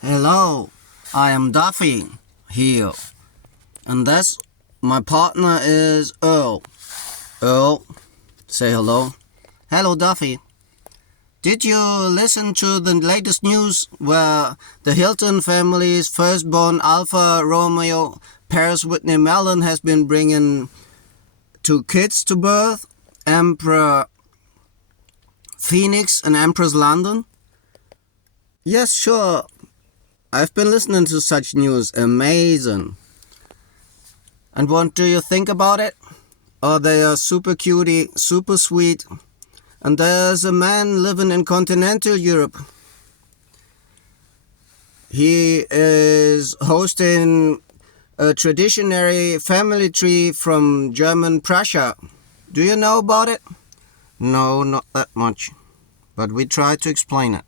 Hello, I am Duffy here, and that's my partner is Earl. Earl, say hello. Hello, Duffy. Did you listen to the latest news where the Hilton family's firstborn Alpha Romeo Paris Whitney Mellon has been bringing two kids to birth, Emperor Phoenix and Empress London? Yes, sure. I've been listening to such news. Amazing. And what do you think about it? Oh, they are super cutie, super sweet. And there's a man living in continental Europe. He is hosting a traditionary family tree from German Prussia. Do you know about it? No, not that much. But we try to explain it.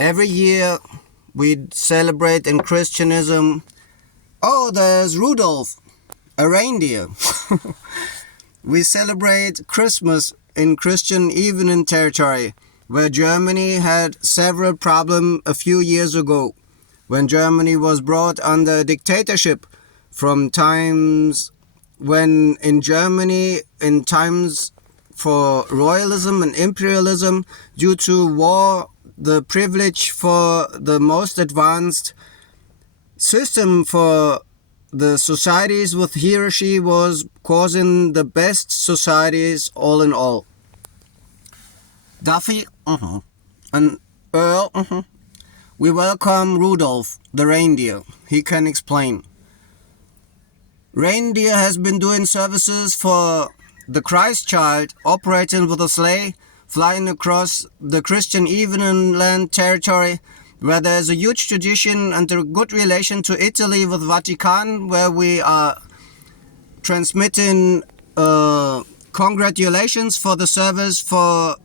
Every year we celebrate in Christianism. Oh, there's Rudolph, a reindeer. We celebrate Christmas in Christian evening territory, where Germany had several problems a few years ago, when Germany was brought under dictatorship from times when in Germany, in times for royalism and imperialism, due to war, the privilege for the most advanced system for the societies with hierarchy was causing the best societies all in all. Duffy, and Earl, we welcome Rudolph, the reindeer. He can explain. Reindeer has been doing services for the Christ child, operating with a sleigh, flying across the Christian evening land territory, where there's a huge tradition and a good relation to Italy with Vatican, where we are transmitting congratulations for the service for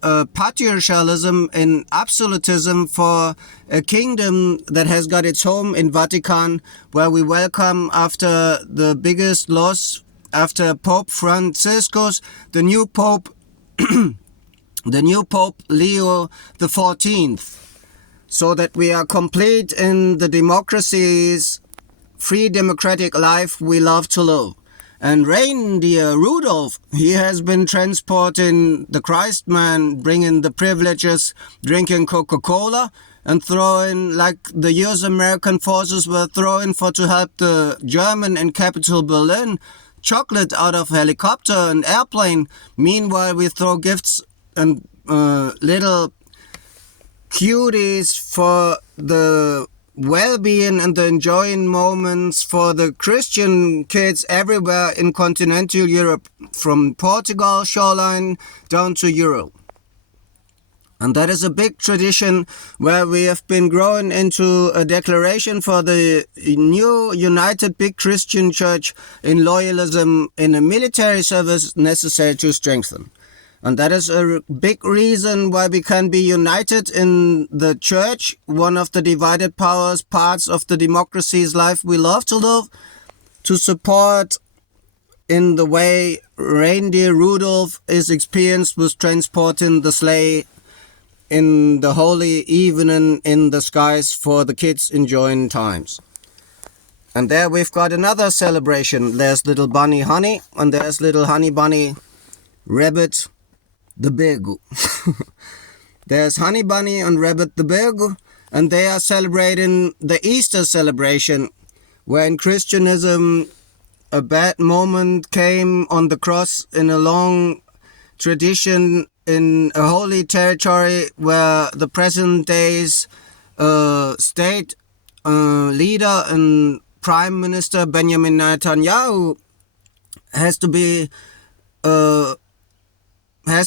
patriarchalism and absolutism for a kingdom that has got its home in Vatican, where we welcome after the biggest loss after Pope Franciscus, the new Pope Leo the 14th. So that we are complete in the democracy's free democratic life we love to live. And reindeer Rudolph, he has been transporting the Christ man, bringing the privileges, drinking Coca-Cola, and throwing, like the US American forces were throwing to help the German in capital Berlin, chocolate out of helicopter and airplane. Meanwhile, we throw gifts and little cuties for the well-being and the enjoying moments for the Christian kids everywhere in continental Europe, from Portugal shoreline down to Europe. And that is a big tradition where we have been growing into a declaration for the new united big Christian church in loyalism in a military service necessary to strengthen. And that is a big reason why we can be united in the church, one of the divided powers, parts of the democracy's life we love to live, to support in the way reindeer Rudolph is experienced with transporting the sleigh in the holy evening in the skies for the kids enjoying times. And there we've got another celebration. There's little bunny Honey, and there's little honey bunny Rabbit the Beagle. There's Honey Bunny and Rabbit the Beagle, and they are celebrating the Easter celebration, where in Christianism a bad moment came on the cross in a long tradition in a holy territory where the present day's state leader and Prime Minister Benjamin Netanyahu has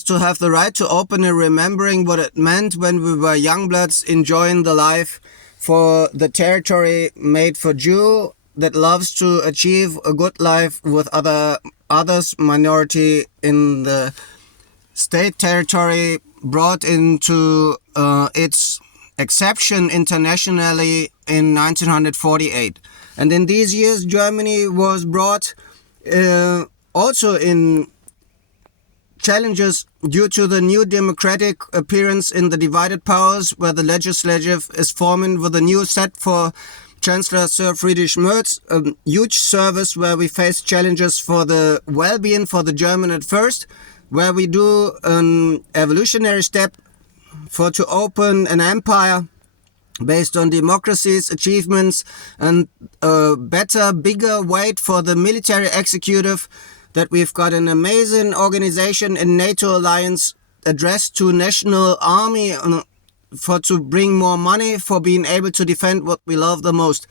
to have the right to open a remembering what it meant when we were young bloods enjoying the life for the territory made for Jew that loves to achieve a good life with others minority in the state territory brought into its exception internationally in 1948. And in these years Germany was brought also in challenges due to the new democratic appearance in the divided powers, where the legislative is forming with a new set for Chancellor Sir Friedrich Merz, a huge service where we face challenges for the well-being for the German at first, where we do an evolutionary step for to open an empire based on democracy's achievements and a better, bigger weight for the military executive, that we've got an amazing organization in NATO alliance addressed to national army for to bring more money for being able to defend what we love the most.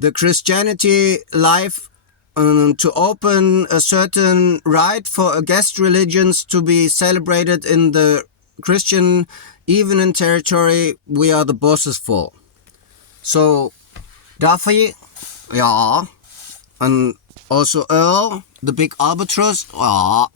The Christianity life, to open a certain right for guest religions to be celebrated in the Christian evening territory we are the bosses for. So, Duffy, ja, and also Earl, the big albatross, ja.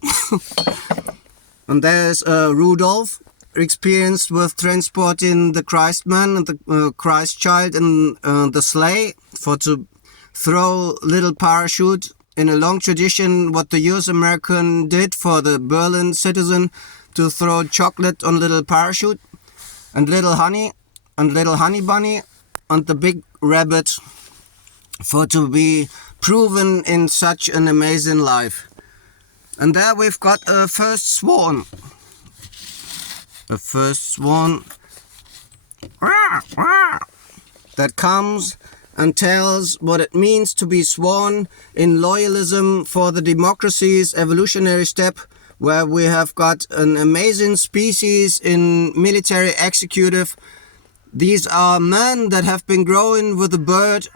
And there's Rudolph, experienced with transporting the Christ man and the Christ child in the sleigh for to throw little parachute in a long tradition what the US American did for the Berlin citizen to throw chocolate on little parachute, and little honey and little honey bunny and the big rabbit for to be proven in such an amazing life. And there we've got a first swan. The first swan that comes and tells what it means to be swan in loyalism for the democracy's evolutionary step, where we have got an amazing species in military executive. These are men that have been growing with a bird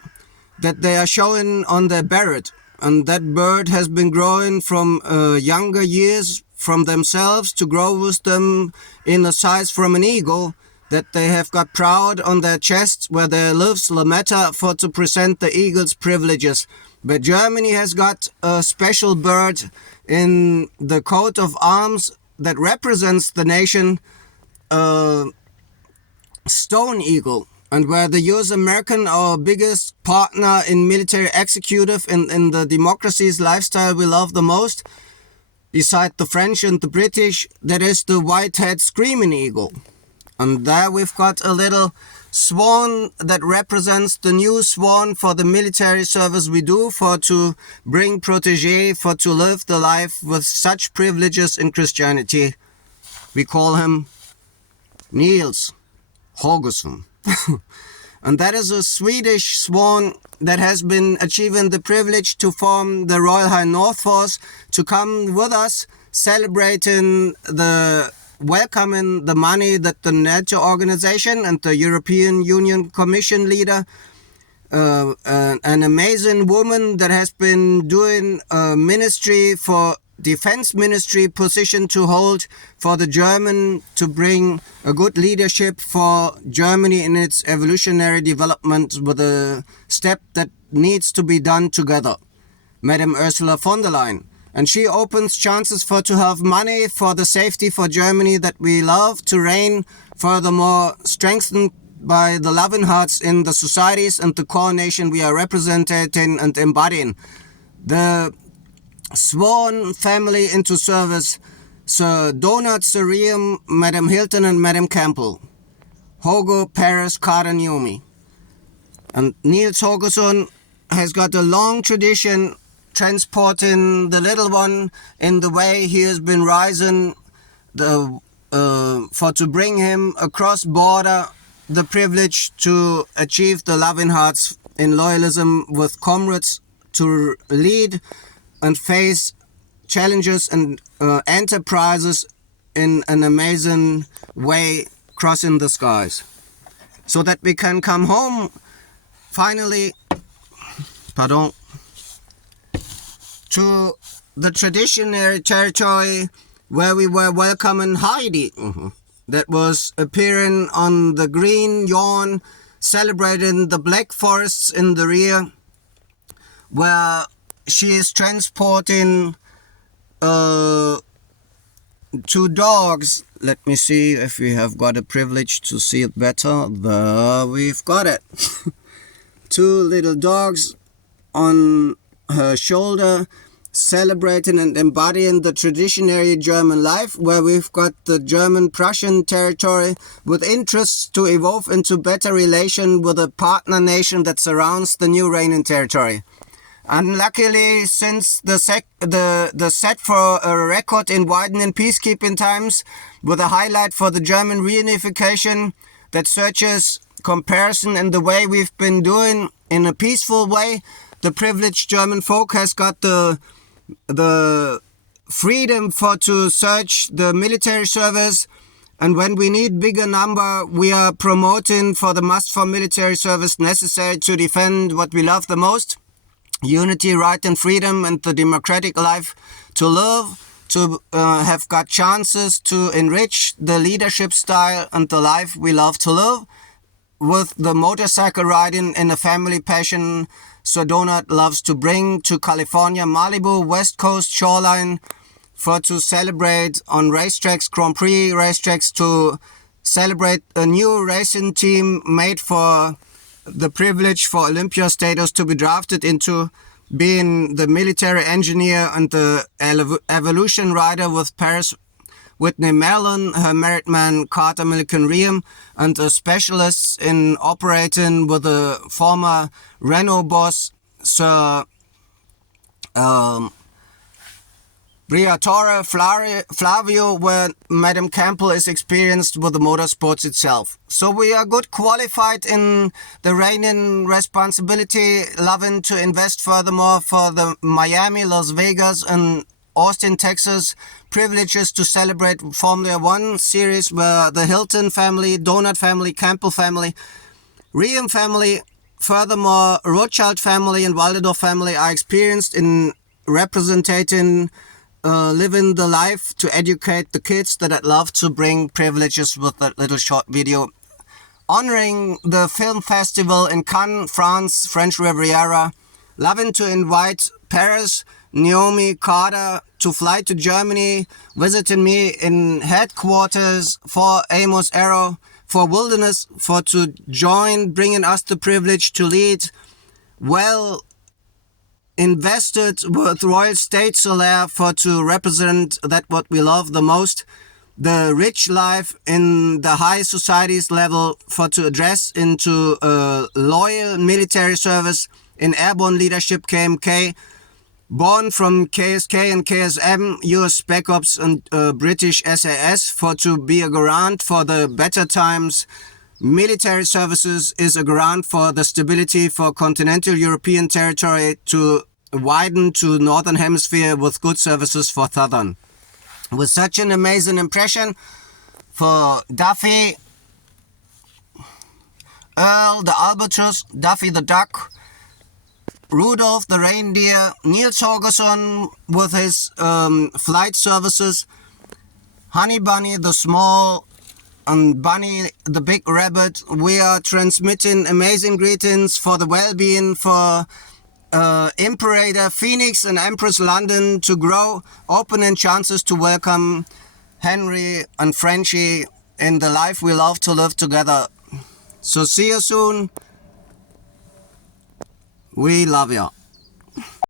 that they are showing on their beret, and that bird has been growing from younger years from themselves to grow with them in a size from an eagle, that they have got proud on their chests where there lives Lametta for to present the eagle's privileges. But Germany has got a special bird in the coat of arms that represents the nation, stone eagle, and where the US American, our biggest partner in military executive in the democracy's lifestyle we love the most, beside the French and the British, that is the white-head screaming eagle. And there we've got a little swan that represents the new swan for the military service we do for to bring protégé, for to live the life with such privileges in Christianity. We call him Niels Holgersson. And that is a Swedish swan that has been achieving the privilege to form the Royal High North Force, to come with us, celebrating the welcoming the money that the NATO organization and the European Union Commission leader, an amazing woman that has been doing a ministry for defense ministry position to hold for the German, to bring a good leadership for Germany in its evolutionary development with a step that needs to be done together. Madam Ursula von der Leyen. And she opens chances for to have money for the safety for Germany that we love to reign, furthermore strengthened by the loving hearts in the societies and the core nation we are representing and embodying. The sworn family into service, Sir Ðonath, Sir Reum, Madam Hilton and Madam Campbell, Hogo, Paris, Cardaniomi. And Niels Holgersson has got a long tradition transporting the little one in the way he has been rising for to bring him across border the privilege to achieve the loving hearts in loyalism with comrades, to lead and face challenges and enterprises in an amazing way, crossing the skies, so that we can come home finally, to the traditionary territory where we were welcoming Heidi, that was appearing on the green yawn, celebrating the black forests in the rear, where she is transporting 2 dogs. Let me see if we have got a privilege to see it better. There we've got it. 2 little dogs on her shoulder, celebrating and embodying the traditionary German life, where we've got the German-Prussian territory with interests to evolve into better relation with a partner nation that surrounds the new reigning territory. Unluckily, since the set for a record in widening peacekeeping times, with a highlight for the German reunification that searches comparison in the way we've been doing in a peaceful way, the privileged German folk has got the freedom to search the military service, and when we need bigger number, we are promoting for the must for military service necessary to defend what we love the most: unity, right and freedom, and the democratic life to live, to have got chances to enrich the leadership style and the life we love to live, with the motorcycle riding in a family passion so Ðonath loves to bring to California, Malibu, West Coast shoreline, for to celebrate on racetracks, Grand Prix racetracks, to celebrate a new racing team made for the privilege for Olympia status to be drafted into, being the military engineer and the evolution rider with Paris Whitney Marilyn, her married man Carter Milliken Reum, and a specialist in operating with the former Renault boss Sir Briatore Flavio, where Madame Campbell is experienced with the motorsports itself. So we are good qualified in the reigning responsibility, loving to invest furthermore for the Miami, Las Vegas and Austin, Texas privileges to celebrate Formula One series, where the Hilton family, Ðonath family, Campbell family, Reum family, furthermore Rothschild family and Waldorf family are experienced in representing living the life to educate the kids that I'd love to bring privileges with that little short video. Honoring the film festival in Cannes, France, French Riviera, loving to invite Paris, Naomi Carter to fly to Germany, visiting me in headquarters for Amos Arrow, for Wilderness, for to join, bringing us the privilege to lead, well invested with Royal State Solaire for to represent that what we love the most, the rich life in the high societies level, for to address into a loyal military service in airborne leadership KMK, born from KSK and KSM, US Spec Ops and British SAS, for to be a garant for the better times. Military services is a garant for the stability for continental European territory to widen to Northern Hemisphere with good services for Southern. With such an amazing impression for Duffy, Earl the Albatross, Duffy the Duck, Rudolph the Reindeer, Niels Holgersson with his flight services, Honey Bunny the Small, and Bunny the Big Rabbit. We are transmitting amazing greetings for the well-being for Imperator Phoenix and Empress London to grow, opening chances to welcome Henry and Frenchie in the life we love to live together. So see you soon. We love you.